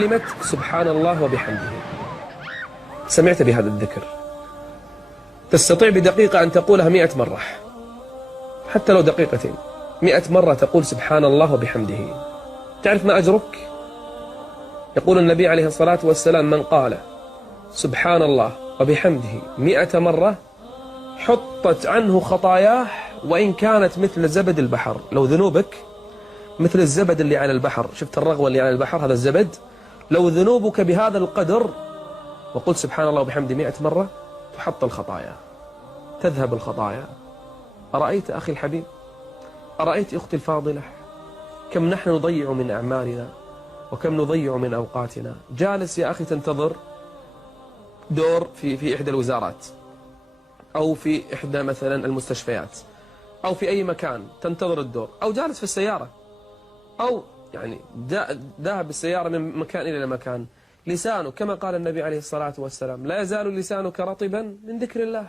كلمة سبحان الله وبحمده. سمعت بهذا الذكر، تستطيع بدقيقة أن تقولها 100 مرة، حتى لو دقيقتين. 100 مرة تقول سبحان الله وبحمده. تعرف ما أجرك؟ يقول النبي عليه الصلاة والسلام: من قال سبحان الله وبحمده 100 مرة حطت عنه خطاياه وإن كانت مثل زبد البحر. لو ذنوبك مثل الزبد اللي على البحر، شفت الرغوة اللي على البحر، هذا الزبد، لو ذنوبك بهذا القدر وقلت سبحان الله وبحمده 100 مرة تحط الخطايا، تذهب الخطايا. أرأيت أخي الحبيب، أرأيت أختي الفاضلة، كم نحن نضيع من أعمالنا وكم نضيع من أوقاتنا. جالس يا أخي تنتظر دور في إحدى الوزارات أو في إحدى مثلا المستشفيات أو في أي مكان تنتظر الدور، أو جالس في السيارة، أو يعني ذاهب بالسيارة من مكان إلى مكان. لسانه كما قال النبي عليه الصلاة والسلام: لا يزال لسانك رطبا من ذكر الله.